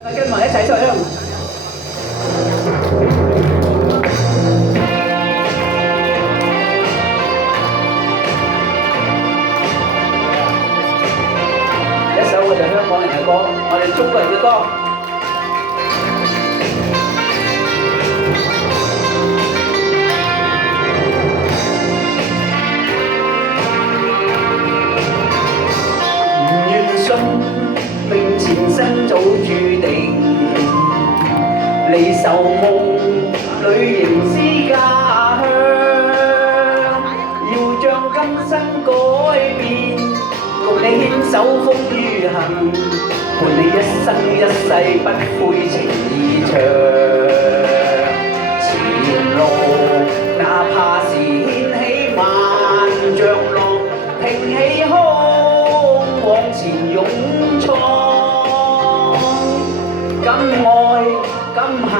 跟埋一齊唱。一首我哋香港人嘅歌，我哋中國人嘅歌。唔願信命前生早注定，離愁夢裏凝思家鄉，要將今生改變，共你牽手風雨行，伴你一生一世不悔情意長。前路哪怕是掀起萬丈浪，挺起胸往前勇闖。敢愛敢恨，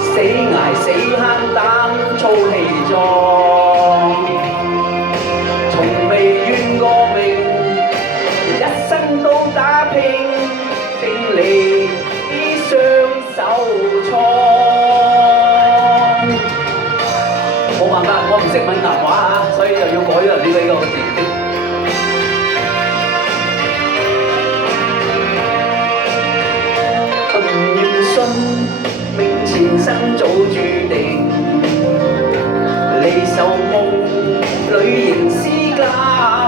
死捱死慳膽粗氣壯，從未怨過命，一生都打拼，勝利雙手創。冇辦法，我唔識閩南話啊，所以就要改咗呢個字。命前生早注定，離愁夢裏凝思家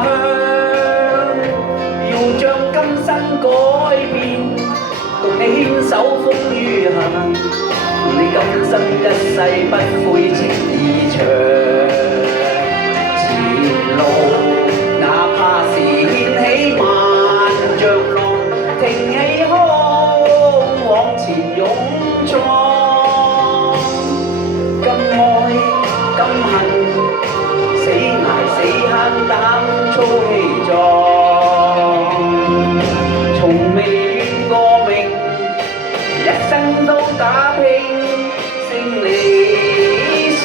鄉，要將今生改變，共你牽手風雨行，共你今生一世不悔情意長。前路哪怕是掀起萬丈浪，挺起胸往前勇闖，敢愛敢恨，死捱死慳膽粗氣壯，從未怨過命，一生都打拼，勝利雙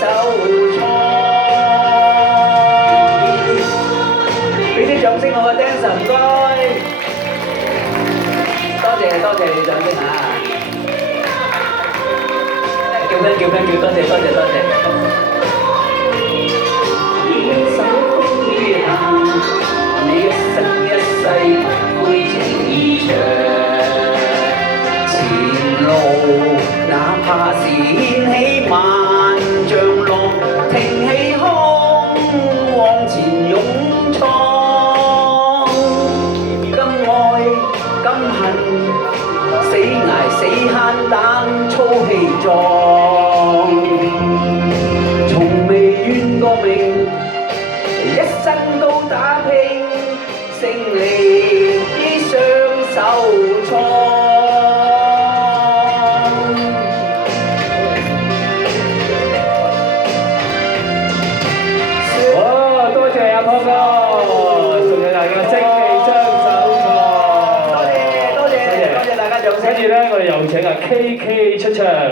手創。俾啲掌聲我嘅 dancer 唔該，多謝你掌聲啊！叫多謝。牽手風雨行，你一生一世不悔情意長。前路哪怕是掀起萬丈浪，挺起胸往前勇闖。敢愛敢恨，死捱死慳膽粗氣壯，從未怨過命，一生都打拼，勝利雙手創。好，多謝阿波哥，仲有大家精氣雙手創。多謝大家掌聲。跟住咧，我哋有請阿 KK 出場。